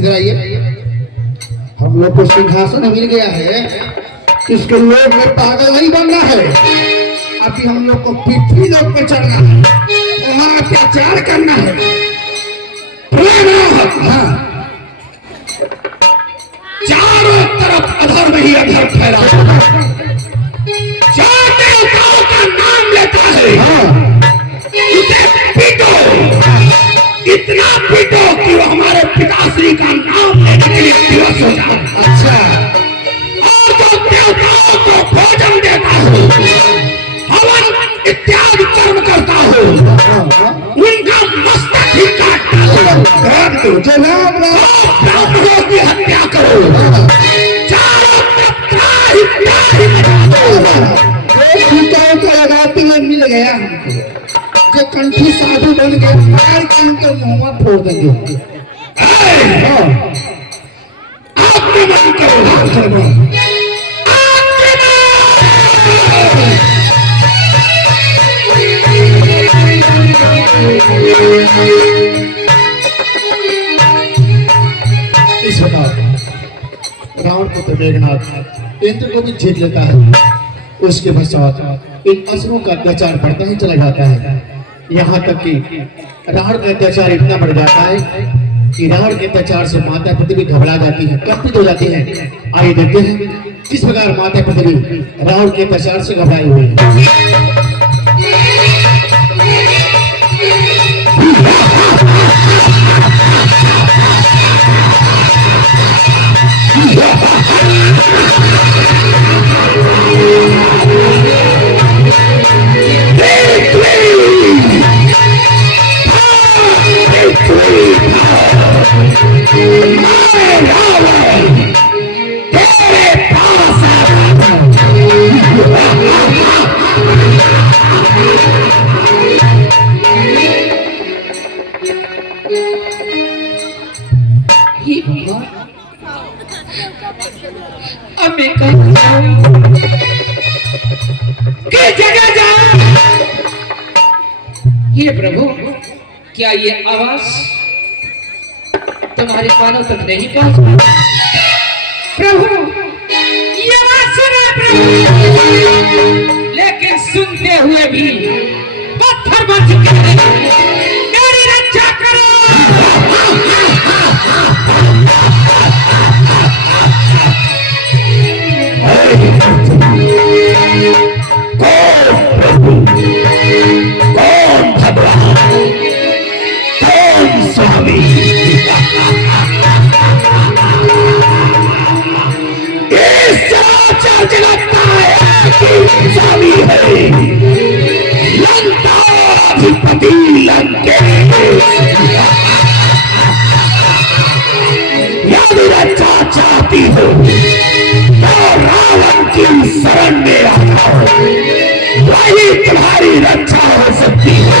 इधर आइए। हम लोग को सिंहासन मिल गया है, इसके लोग में पागल नहीं बनना है। अभी हम लोग को पृथ्वी लोक पे चढ़ना है, वहां अत्याचार करना है। हाँ। चारों तरफ अधर्म ही अधर्म फैला, जो देवताओं का नाम लेता है उसे पीटो, इतना पीटो कि वो हमारे पिताश्री का नाम लेने के लिए दिवस हो जाए। अच्छा। और जो देवताओं को भोजन देता हो, हवन इत्यादि कर्म करता हो, उनका मस्तक ही काट डालो, ब्राह्मणों की हत्या करो, चारों तरफ लगाते हुए मिल गया हमको, जो कंठी साधु बन के मार के उनके मुंह फोड़ देंगे। आक्रमण करो, आक्रमण। इस प्रकार रावण पुत्र मेघनाथ इंद्र को भी जीत लेता है। उसके पश्चात इन असुरों का अत्याचार बढ़ता ही चला जाता है, यहाँ तक कि रावण का अत्याचार इतना बढ़ जाता है कि रावण के अत्याचार से माता पृथ्वी घबरा जाती है, कंपित हो जाती है। आइए देखते हैं किस प्रकार माता पृथ्वी रावण के अत्याचार से घबराई हुई है। अब मैं किस जगह जाऊं? ये प्रभु, क्या ये आवाज तुम्हारे कानों तक नहीं पहुंच पाती? प्रभु, ये आवाज सुना प्रभु, लेकिन सुनते हुए भी पत्थर बन चुके हैं। मेरी रक्षा करो। कौन भगवान, कौन स्वामी? इस चराचर जगत का एक स्वामी है, लंकाधिपति लंकेश। यदि रक्षा चाहती हो तो रावण की शरण में आ जाओ, वही तुम्हारी रक्षा हो सकती है।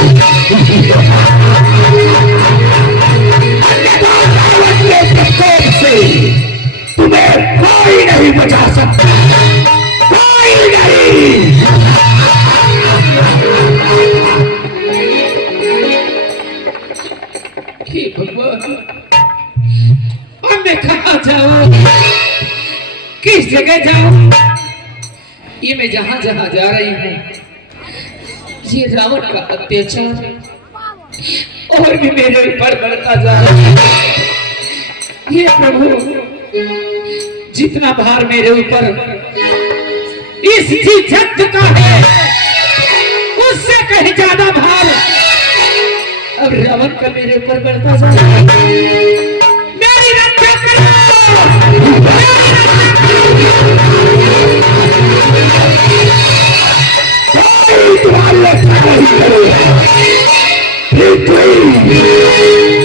अन्यथा रावण के प्रकोप से तुम्हें कोई नहीं बचा सकता, कोई नहीं। हे भगवान, अब मैं कहाँ जाऊं, किस जगह जाऊं? ये मैं जहां जहां जा रही हूं, ये रावण का अत्याचार और भी मेरे ऊपर बढ़ता जा रहा है। ये प्रभु, जितना भार मेरे ऊपर इस जीव जंतु का है, उससे कहीं ज्यादा भार अब रावण का मेरे ऊपर बढ़ता जा रहा है। मेरी रक्षा करो।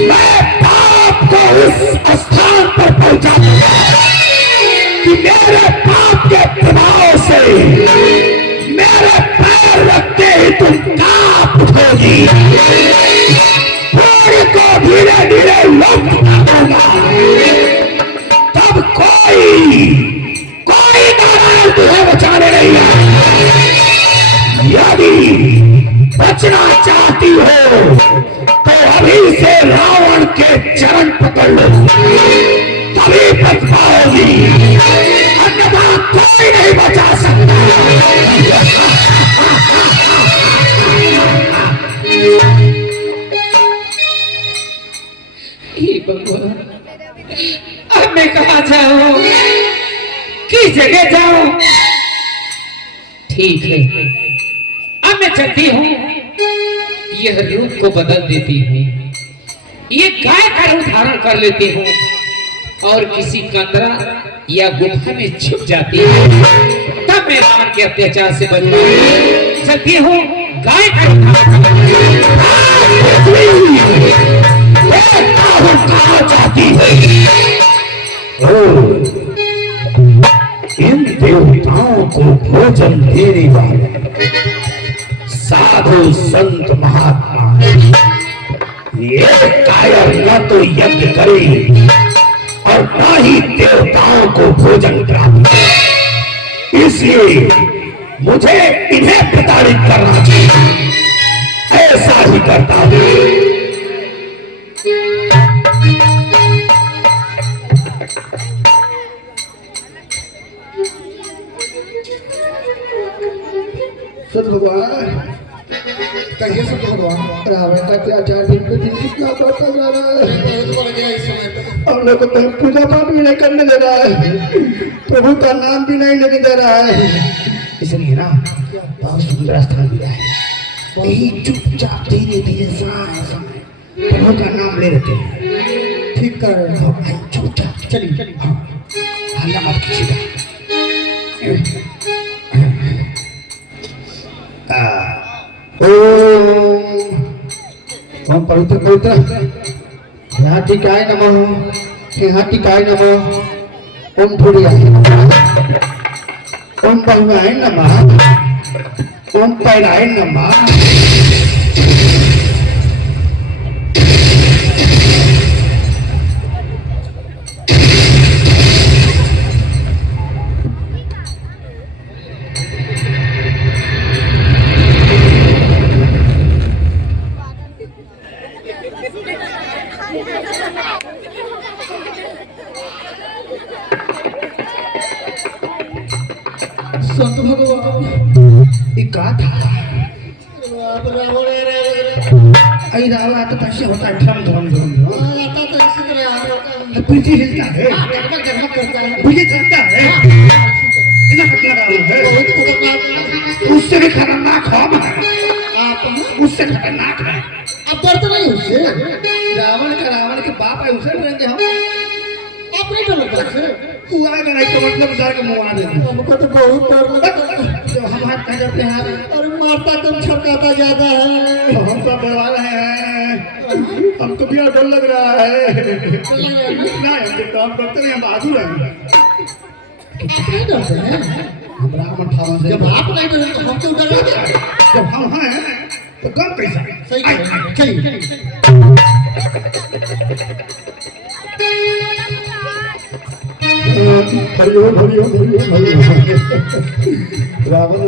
मैं पाप को उस स्थान पर पहुंचा कि मेरे पाप के प्रभाव से मेरे पैर रखते ही तुम कांप उठोगी, को धीरे धीरे लुप्त होगा। तब कोई नारायण तुम्हें बचाने नहीं आएगा। यदि बचना चाहती हो तो अभी से रावण के चरण पकड़ लो। तभी बच पाओगी, अन्यथा कोई नहीं बचा सकता। भगवान, अब मैं कहाँ जाऊं, किस जगह जाऊं? ठीक है, अब मैं चलती हूँ, यह रूप को बदल देती हूँ, ये गाय का रूप धारण कर लेती हूँ और किसी कंदरा या गुफा में छुप जाती हूँ, तब मैं रावण के अत्याचार से बच पाऊंगी। चलती हूँ, गाय का रूप धारण कर लेती हूँ। कहाँ जाती है? इन देवताओं को भोजन देने वाले साधु संत महात्मा ये कायर न तो यज्ञ करे और न ही देवताओं को भोजन प्राप्त करे, इसलिए मुझे इन्हें प्रताड़ित करना चाहिए। ऐसा ही करता हूं। सत भगवान, कहिए सत भगवान, रावण का अत्याचार दिन पे दिन कितना बढ़ता जा रहा है। हम लोग को पूजा पाठ भी नहीं करने दे रहा है, प्रभु का नाम भी नहीं लेने दे रहा है। इसलिए ना बहुत सुंदर स्थान दिया है, यही चुपचाप धीरे धीरे प्रभु का नाम ले लेते हैं। ठीक कर रहे हो, चुपचाप चलिए हल्ला मत कीजिएगा। ओम पवित्र पवित्र हाटिकाय नमः, हाटिकाय नमः, ओम भूरियाय नमः, ओम बहुवाय नमः, ओम पैराय नमः। संत भगवान का था रावण आता तसे होता ठम धम धम पृथ्वी हिलता है, मुझे चलता है, इतना खतरनाक है, उससे भी खतरनाक हम है, उससे खतरनाक है। अब डरते नहीं उससे, रावण के बाप है, उसे डरेंगे हम? आप नहीं डरते उससे? हुआ अगर नहीं तो मतलब सर के मुंह आ देते। हमको तो बहुत डर लगता है जब हम हाथ कर जाते हैं, और मारता कम छटकाता ज्यादा है। हम तो डरा रहे हैं, हमको भी डर लग रहा है। नहीं हम तो हम डरते नहीं, हम बहादुर हैं। कितने डरते हैं हम रावण ठावन से? जब आप नहीं डरे तो हम क्यों डरेंगे? जब हम हैं तो कम कैसा? सही चलिए हरिओम हरिओम हरिओम हरिओम रावण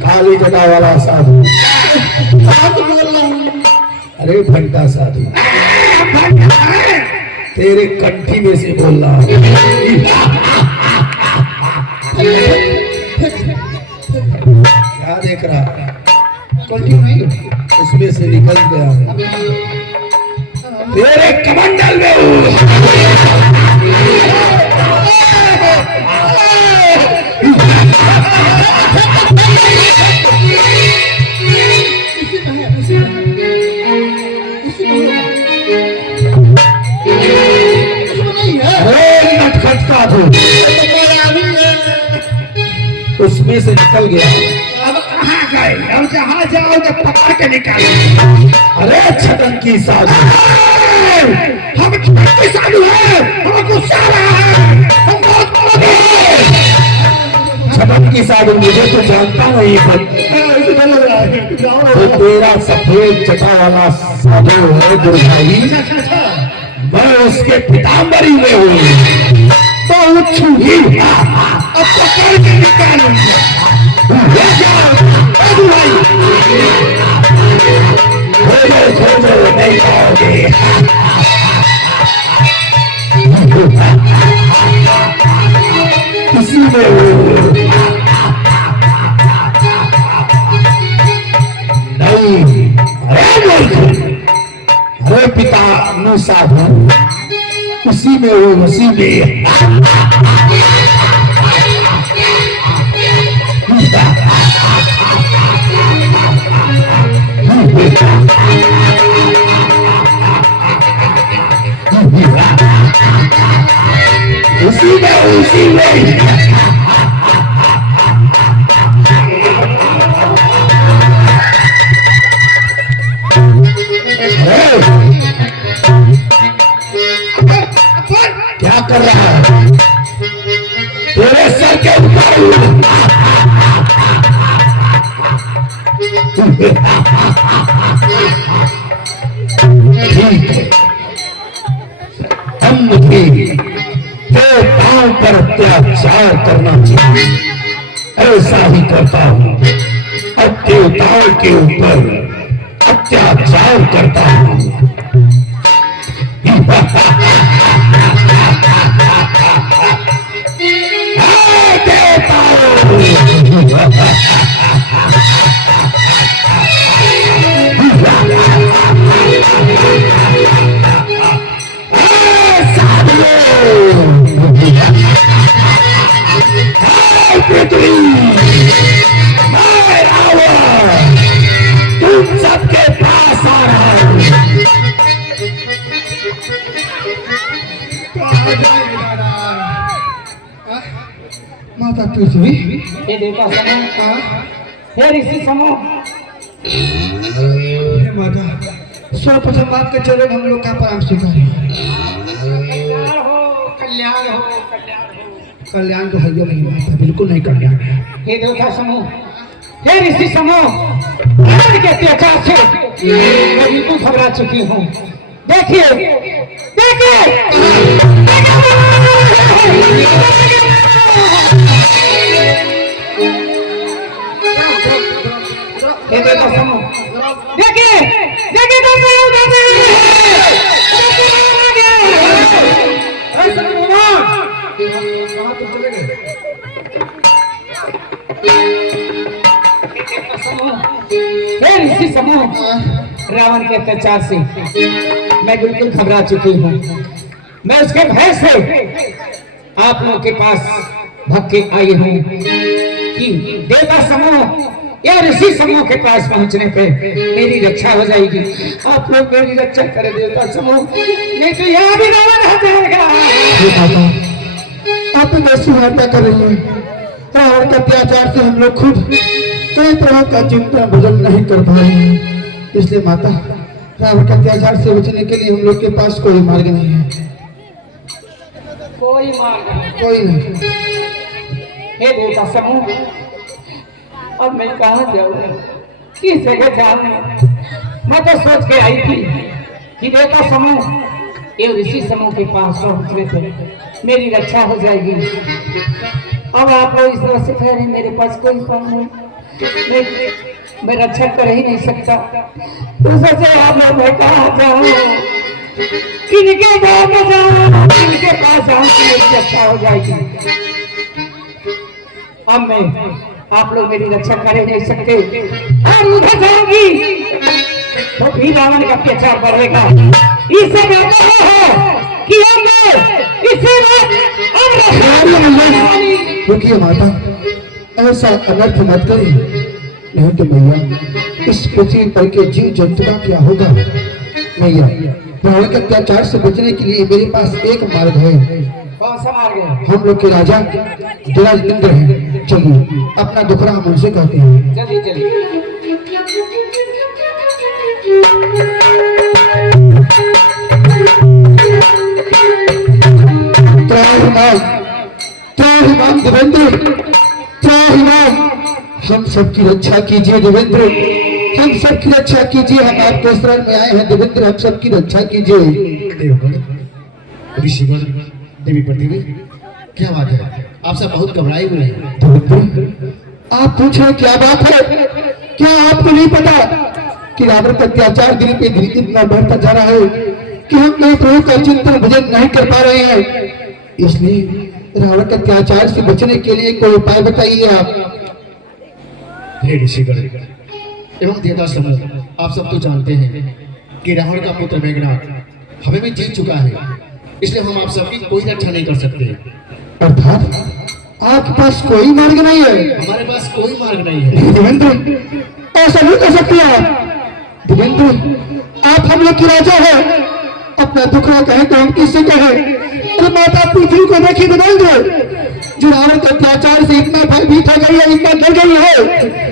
काली जना वाला साधु, अरे घंटा साधु, तेरे कंठी में से बोल रहा हूं। क्या देख रहा है? कंठी नहीं, उसमें से निकल गया तेरे कमंडल में। उसमें से निकल गया। अब कहाँ गए? अब जहाँ जाओगे पकड़ के निकालो। अरे छटन की साधु, हम छटन की साधु हैं, हमें गुस्सा आ रहा है, हम बहुत क्रोधी हैं। छटन की साधु मुझे तो जानता नहीं पर ऐसे डर लग रहा है। वो तेरा सफेद जटा वाला साधु है दुर्भाई, अच्छा मैं उसके पिताम्बरी में हूँ। बहुत छुही, अब पकड़ के निकालूंगा। ले जाओ साधु भाई, खोजो नहीं पाओगे। किसी में हो नहीं। अरे पिता नु साधु, उसी में हो, उसी में। उसी में, उसी में। क्या कर रहा है? तेरे सर के ऊपर ठीक है, हम मुझे देवताओं पर अत्याचार करना चाहिए, ऐसा ही करता हूँ। अब देवताओं के ऊपर अत्याचार करता हूँ। तुम सबके पास आ रहा हूं। माता पृथ्वी, हे देवता समूह, हे ऋषि समूह, हे माता, सर्वप्रथम आपके चरण हम लोग का प्रणाम स्वीकार। कल्याण हो, कल्याण हो, कल्याण हो। कल्याण तो है नहीं माता, बिल्कुल नहीं कल्याण है। हे देवता समूह, हे ऋषि समूह, रावण के अत्याचार से मैं बिल्कुल घबरा चुकी हूँ। देखिए, देखिए, हे देवता समूह, देखिए, देखिए, ऋषि समूह, रावण के अत्याचार से मैं बिल्कुल घबरा चुकी हूँ। मैं उसके भय से आप लोगों के पास भग के आई हूँ कि देवता समूह या ऋषि समूह के पास पहुंचने पे मेरी रक्षा हो जाएगी। आप लोग मेरी रक्षा करें देवता समूह, नहीं तो यहाँ भी रावण आ जाएगा। आप वैसी वार्ता कर रही हैं, रावण के अत्याचार से हम लोग खुद कई तरह का चिंता भोजन नहीं कर पा रहे हैं। इसलिए माता, रावण के अत्याचार से बचने के लिए हम लोग के पास कोई मार्ग नहीं है। कोई मार्ग कोई नहीं। हे देवता समूह, अब मैं कहाँ जाऊँ, किस जगह जाऊँ? मैं तो सोच के आई थी कि देवता समूह ये ऋषि समूह के पास पहुँचने पे मेरी रक्षा हो जाएगी। अब आप लोग इस तरह से कह रहे हैं, मेरे पास कोई उपाय नहीं, मैं रक्षा कर ही नहीं सकता। तो सोचे आप लोग मैं कहाँ जाऊँ, किनके गाँव में जाऊँ, किनके पास जाऊँ कि मेरी रक्षा हो जाएगी। अब मैं आप लोग मेरी रक्षा कर ही नहीं सकते और उधर जाऊंगी तो भी रावण का अत्याचार बढ़ेगा। इससे बेहतर है कि हम इसी रुकिए माता, ऐसा अनर्थ मत करिए, नहीं तो भैया इस पृथ्वी पर के जीव जंतु का क्या होगा। भैया, रावण के अत्याचार से बचने के लिए मेरे पास एक मार्ग है। कौन सा मार्ग है? हम लोग के राजा धीराज इंद्र हैं, चलिए अपना दुखड़ा हम उनसे कहते हैं। जल्दी जल्दी। त्राहिमाम देवेंद्र, त्राहिमाम, हम सबकी रक्षा कीजिए देवेंद्र, हम सबकी रक्षा कीजिए। हम आपके शरण में आए हैं देवेंद्र, हम सबकी रक्षा कीजिए। ऋषिगण, देवी प्रतिदेवी, क्या बात है? आप सब बहुत घबराए हुए हैं। देवेंद्र, आप पूछे क्या बात है? क्या आपको नहीं पता कि रावण का अत्याचार दिन पे दिन इतना बढ़ता जा रहा है कि हम कोई प्रभु का चिंतन भजन नहीं कर पा रहे हैं। इसलिए रावण के अत्याचार से बचने के लिए कोई उपाय बताइए आप। हे ऋषिगण एवं देवता समूह, आप सब तो जानते हैं कि रावण का पुत्र मेघनाथ हमें भी जीत चुका है, इसलिए हम आप सबकी कोई रक्षा नहीं कर सकते। अर्थात आपके पास कोई मार्ग नहीं है? हमारे पास कोई मार्ग नहीं है। देवेंद्र, ऐसा नहीं कर सकते आप। देवेंद्र, आप हम लोग की राजा है, अपना दुखड़ा कहे तो हम किससे कहे? अरे माता पृथ्वी को देखिए देवेंद्र, जो रावण के अत्याचार से इतना भयभीत हो गई है, इतना डर गई है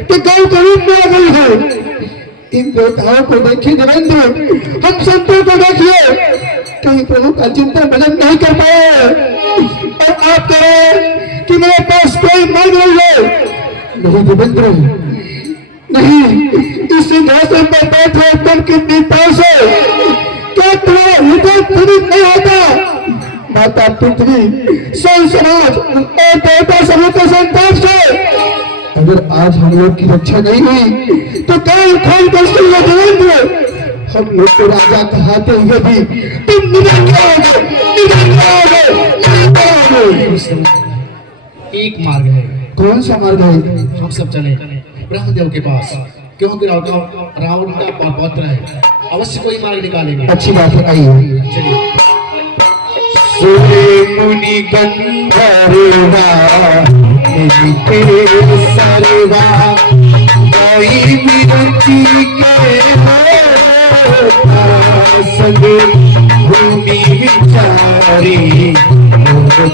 कि गौ के रूप में आ गई है। इन देवताओं को देखिए देवेंद्र, हम संतों को देखिए, कहीं प्रभु का चिंतन भजन नहीं कर पाए। और आप कहें कि मेरे पास कोई मार्ग नहीं है। नहीं देवेंद्र, नहीं, इस सिंहासन पर बैठे तुम कितनी पास हो, क्या तुम्हारा हृदय पवित्र नहीं होता? माता पृथ्वी, संत समाज और देवता समूह के संताप से अगर आज हम लोग की रक्षा नहीं हुई तो कल खोल कर सुनिए देवेंद्र, हम लोग को राजा कहते हुए भी तुम निधन जाओगे, निधन जाओगे, निधन जाओगे। एक मार्ग है। कौन सा मार्ग है? हम सब चले ब्रह्मदेव के पास, क्योंकि रावण का पौत्र है, अवश्य कोई मार्ग निकालेंगे। अच्छी बात है, आइए। चलिए। सोरे मुनि गंधर्वा निके सर्वा कोई विरति के संग भूमि विचारी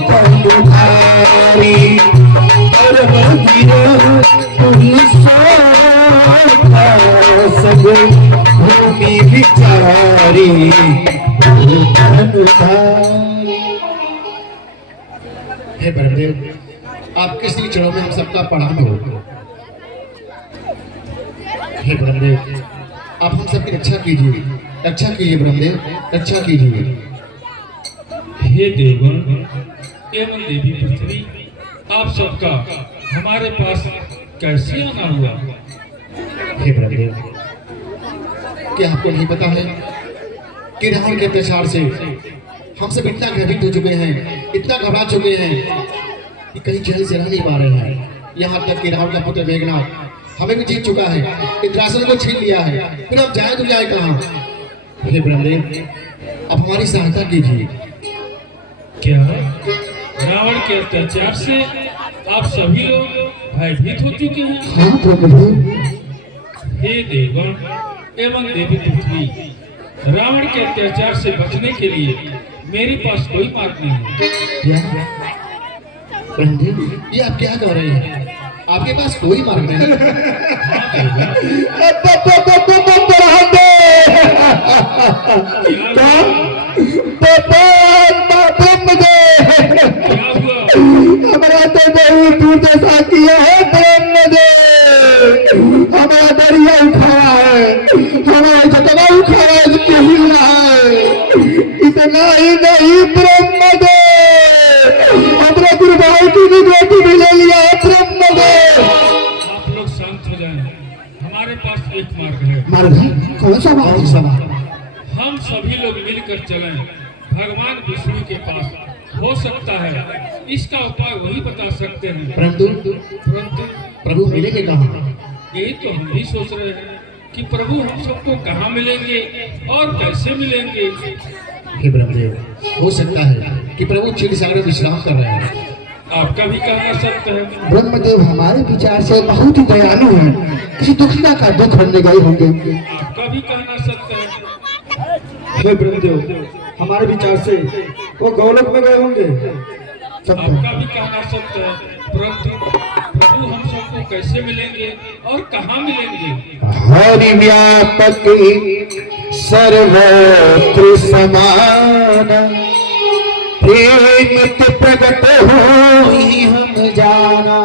तनुधारी और संग भूमि विचारी हे ब्रह्मदेव, आपके श्री चरणों में हम सबका प्रणाम हो। हे ब्रह्मदेव, आप हम सबकी रक्षा कीजिए, रक्षा कीजिए ब्रह्मदेव, रक्षा कीजिए। हे देवगण एवं देवी पृथ्वी, आप सबका हमारे पास कैसे आना हुआ? हे ब्रह्मदेव, क्या आपको नहीं पता है कि रावण के अत्याचार से हम सब इतना भयभीत हो चुके हैं, इतना घबरा चुके हैं कि कहीं जेल से रह नहीं पा रहे हैं। यहाँ तक कि रावण का पुत्र मेघनाथ हमें भी जीत चुका है, इंद्रासन को छीन लिया है, फिर हम जाए तो जाए कहाँ? हे ब्रह्मदेव, अब हमारी सहायता कीजिए। क्या रावण के अत्याचार से आप सभी लोग भयभीत हो चुके हैं? हाँ प्रभुदेव। हे देवगण एवं देवी पृथ्वी, रावण के अत्याचार से बचने के लिए मेरे पास कोई मार्ग नहीं है। क्या ब्रह्मदेव, ये आप क्या कह रहे हैं? आपके पास कोई मार्ग नहीं है? क्या हुआ? हमारा तो बहुत दूर जैसा किया है ब्रह्मदेव, हमारा दरिया उखाड़ा है, हमारा जतवा उखाड़ा है, हिल रहा है। इतना ही नहीं ब्रह्मदेव, अपने गुरु भाई की भी बेटी भी ले लिया है ब्रह्मदेव। आप लोग शांत हो जाएं, हमारे पास एक मार्ग है। मार्ग है? कौन सा मार्ग? हम सभी लोग मिलकर चलें भगवान विष्णु के पास। हो सकता है इसका उपाय वही बता सकते हैं, परंतु परंतु प्रभु मिलेंगे कहाँ? यही तो हम भी सोच रहे हैं कि प्रभु हम सबको कहाँ मिलेंगे और कैसे मिलेंगे। हे ब्रह्मदेव, हो सकता है कि प्रभु क्षीरसागर में विश्राम कर रहे हैं। आपका भी कहना सत्य है। ब्रह्मदेव हमारे विचार से बहुत ही दयालु है, किसी दुखिया का दुख हरने गए होंगे। आपका भी कहना सत्य है। हे ब्रह्मदेव, हमारे विचार से वो गौलोक में गए होंगे। आपका भी कहना सत्य है, परंतु प्रभु हम सबको को कैसे मिलेंगे और कहाँ मिलेंगे? हरि व्यापक सर्वत्र समान, प्रेम ते प्रगट हो हम जाना।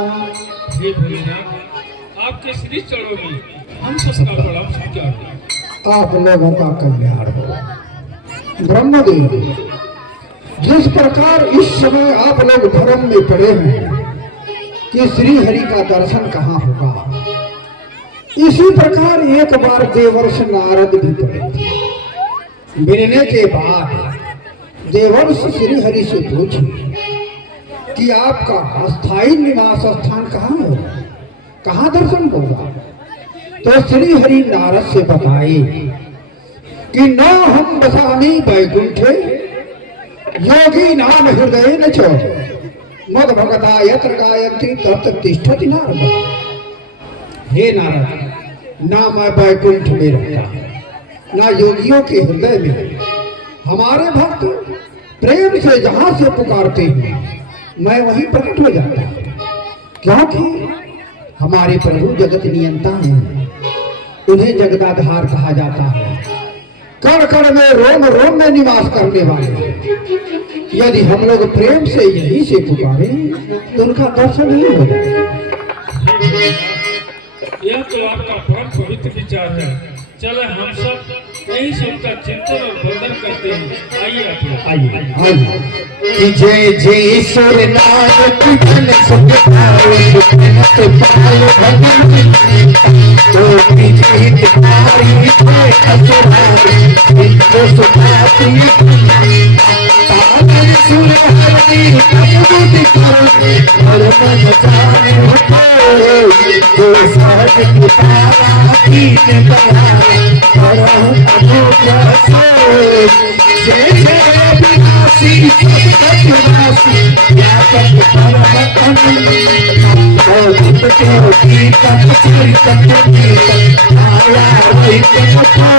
हे भोलेनाथ, आपके श्री चरणों में हम सबका प्रणाम स्वीकार। आप लोगों का कल्याण हो। ब्रह्मदेव, जिस प्रकार इस समय आप लोग भ्रम में पड़े हैं कि श्री हरि का दर्शन कहाँ होगा, इसी प्रकार एक बार देवर्ष नारद भी पड़े थे। मिलने के बाद देवर्ष श्री हरि से पूछे कि आपका अस्थायी निवास स्थान कहाँ है, कहाँ दर्शन होगा। तो श्री हरि नारद से बताए कि न हम बसामी वैकुंठे योगी नाम हृदय न छो मद भगता यत्र गायन्ति तत्र तिष्ठति नारद। हे नारद, ना मैं वैकुंठ में रहता, ना योगियों के हृदय में। हमारे भक्त प्रेम से जहां से पुकारते हैं मैं वहीं प्रकट हो जाता हूं, क्योंकि हमारे प्रभु जगत नियंता हैं। उन्हें जगदाधार कहा जाता है। कण कण में रोम रोम में निवास करने वाले। यदि हम लोग प्रेम से यहीं से पुकारें तो उनका दर्शन नहीं होगा। यह तो आपका परम पवित्र विचार है। चले हम सब यही से उनका चिंतन और वंदन करते हैं। आइए आप लोग। आइए कि जय जय सुर नायक धन सुख पाए धन पाल भगवान तो विजय तुम्हारी है असुरारी इनको सुखाती पावन सुर हरि प्रभु करो और मन जाने उठो जो सहज कृपा कीने बना और अनुभव से जय जय विनाशी विनाशी व्यापक परम अनंत और कीर्तन चरितन कीर्तन आया वही कथो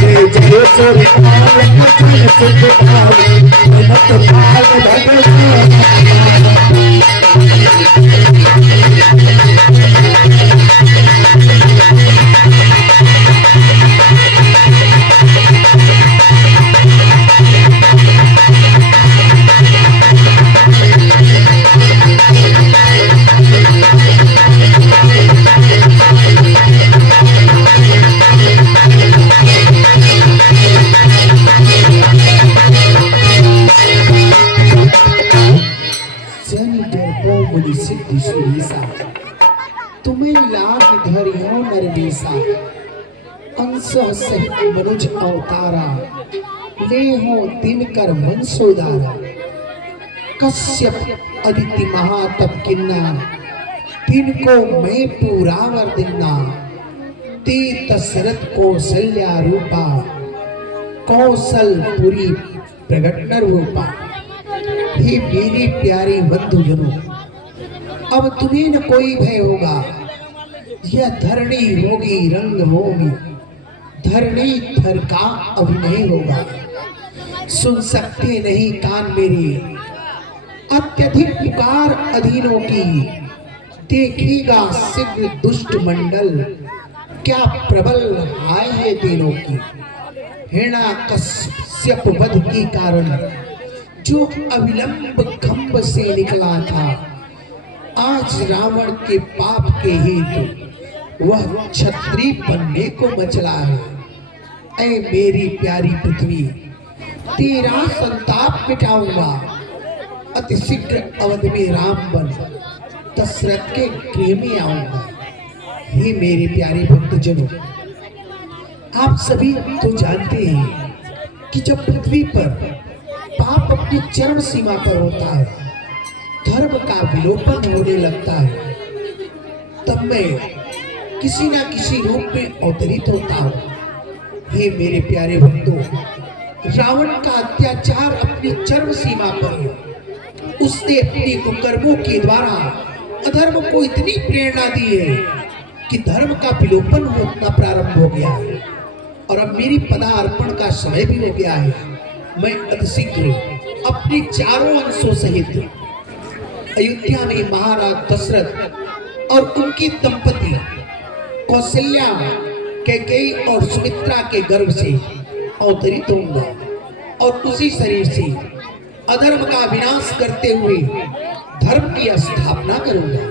जय जय सुर पावन जय सुख पावन अनंत भाग भगवान। तुम्हें लाग धरियो नरवेसा अंश सहित मनुज अवतारा ले हो दिन कर मन सोदारा। कश्यप अदिति महातप किन्ना दिन को मैं पूरा वर दिन्ना ते दशरथ कौशल्या रूपा कौशलपुरी प्रगट न रूपा। हे मेरी प्यारी बंधुजनों, अब तुम्हें न कोई भय होगा। यह धरणी होगी रंगभूमि, धरणी थर का अभिनय होगा। सुन सकते नहीं कान मेरे अत्यधिक पुकार अधीनों की। देखेगा शीघ्र दुष्ट मंडल क्या प्रबल हाय है तीनों की। हिरणा कश्यप वध के कारण जो अविलंब खंभ से निकला था, आज रावण के पाप के हेतु वह क्षत्रिय बनने को मचला है। ऐ मेरी प्यारी पृथ्वी, तेरा संताप मिटाऊंगा। अति शीघ्र अवध में राम बन दशरथ के गृह में आऊंगा। हे मेरे प्यारे भक्तजनों, आप सभी तो जानते हैं कि जब पृथ्वी पर पाप अपनी चरम सीमा पर होता है, धर्म का विलोपन होने लगता है, तब मैं किसी ना किसी रूप में अवतरित होता हूँ। हे मेरे प्यारे भक्तों, रावण का अत्याचार अपनी चरम सीमा पर है। उसने अपने कुकर्मों के द्वारा अधर्म को इतनी प्रेरणा दी है कि धर्म का विलोपन होना प्रारंभ हो गया है। और अब मेरी पदार्पण का समय भी हो गया है। मैं अतिशीघ्र अपने चारों अंशों सहित अयोध्या में महाराज दशरथ और उनकी दंपति कौशल्या, कैकेयी और सुमित्रा के गर्भ से अवतरित होऊंगा और उसी शरीर से अधर्म का विनाश करते हुए धर्म की स्थापना करूंगा।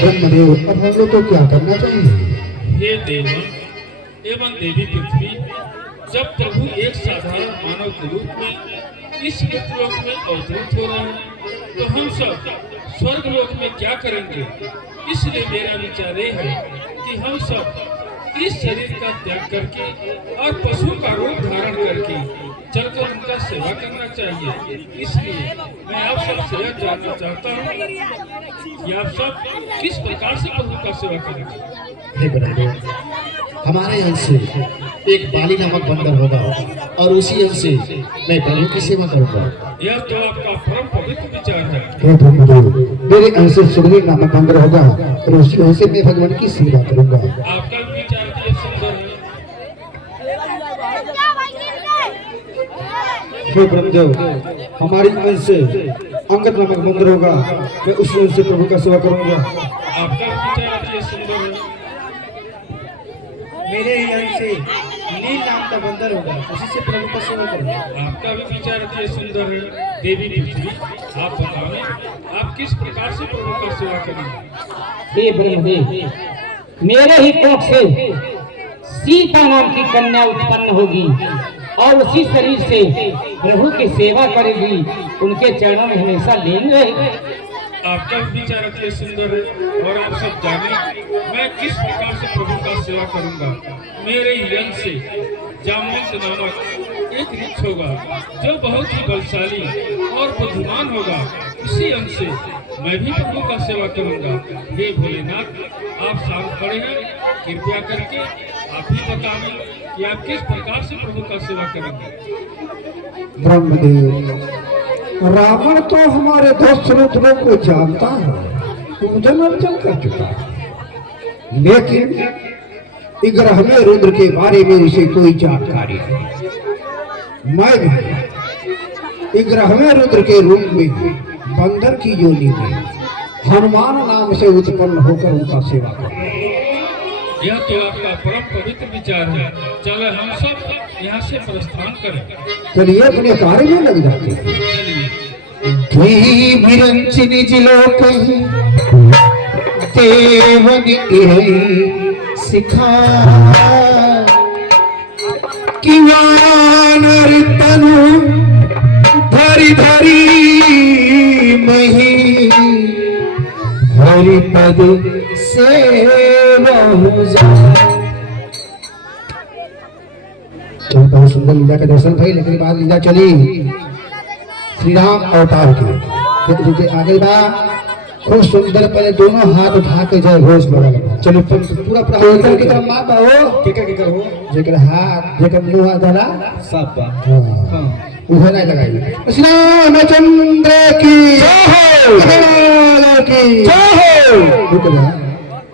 ब्रह्मदेव, अब हम लोग को क्या करना चाहिए? हे देवन एवं देवी पृथ्वी, जब प्रभु एक साधारण मानव के रूप में इस लोक में अवतरित हो रहे हैं तो हम सब स्वर्ग लोक में क्या करेंगे? इसलिए मेरा विचार ये है कि हम सब इस शरीर का त्याग करके और पशु का रूप धारण करके चलकर उनका सेवा करना चाहिए। इसलिए मैं आप सब से यह जानना चाहता हूँ कि आप सब किस प्रकार से प्रभु का सेवा करेंगे। हे ब्रह्मदेव, हमारे अंश से एक बाली नामक बंदर होगा और उसी अंश से मैं प्रभु की सेवा करूंगा। यह तो आपका परम पवित्र विचार है। हे ब्रह्मदेव, मेरे अंश से सुग्रीव नामक बंदर होगा और उसी अंश से मैं भगवान की सेवा करूंगा। आपका विचार भी सुंदर है। हे ब्रह्मदेव, हमारी अंश से अंगद नामक बंदर होगा, मैं उसी अंश से प्रभु का सेवा करूंगा। आपका विचार भी सुंदर है। मेरे ही अंश से नील नाम का बंदर होगा, उसी से प्रभु का सेवा करूंगा। आपका भी विचार भी सुंदर है। देवी पृथ्वी, आप बताएं आप किस प्रकार से प्रभु का सेवा करेंगे। हे ब्रह्मदेव, मेरे ही कोख से सीता नाम की कन्या उत्पन्न होगी और उसी शरीर से प्रभु की सेवा करेगी, उनके चरणों में हमेशा लीन रहेगी। आपका विचार अति सुंदर है और आप सब जाने मैं किस प्रकार से प्रभु का सेवा करूंगा। मेरे ही अंश से जामवंत नामक एक वृक्ष होगा जो बहुत ही बलशाली और बुद्धिमान होगा, उसी अंश से मैं भी प्रभु का सेवा करूंगा। हे भोलेनाथ, आप शांत खड़े हैं, कृपया करके आप ही बताएं कि आप किस प्रकार से प्रभु का सेवा करेंगे। ब्रह्मदेव, रावण तो हमारे दोस्त रुद्रों को जानता है, पूजन अर्चन कर चुका है, लेकिन इग्रह में रुद्र के बारे में उसे कोई जानकारी नहीं। मैं भी इग्रह में रुद्र के रूप में बंदर की योनि में हनुमान नाम से उत्पन्न होकर उनका सेवा करूं। यह तो आपका परम पवित्र विचार है। चलो हम सब यहाँ से प्रस्थान करें। चलिए अपने कार्य में लग जाते हैं। चलिए। विरंचिनी जिलोक देवन सिखा कि वानर तनु धरी धरी मही हरिपद से बहुत सुंदर लीला का दर्शन भाई, लेकिन बाद लीला चली श्री राम अवतार की आगे बा खूब सुंदर। पहले दोनों हाथ उठा के जय घोष लगा लगा। चलो पूरा पूरा की तरफ माँ हो के हो जेकर हाथ जेकर मुंह धरा सब बात हां उधर नहीं लगाई। श्री रामचंद्र की जय हो, की जय हो। रुक जा।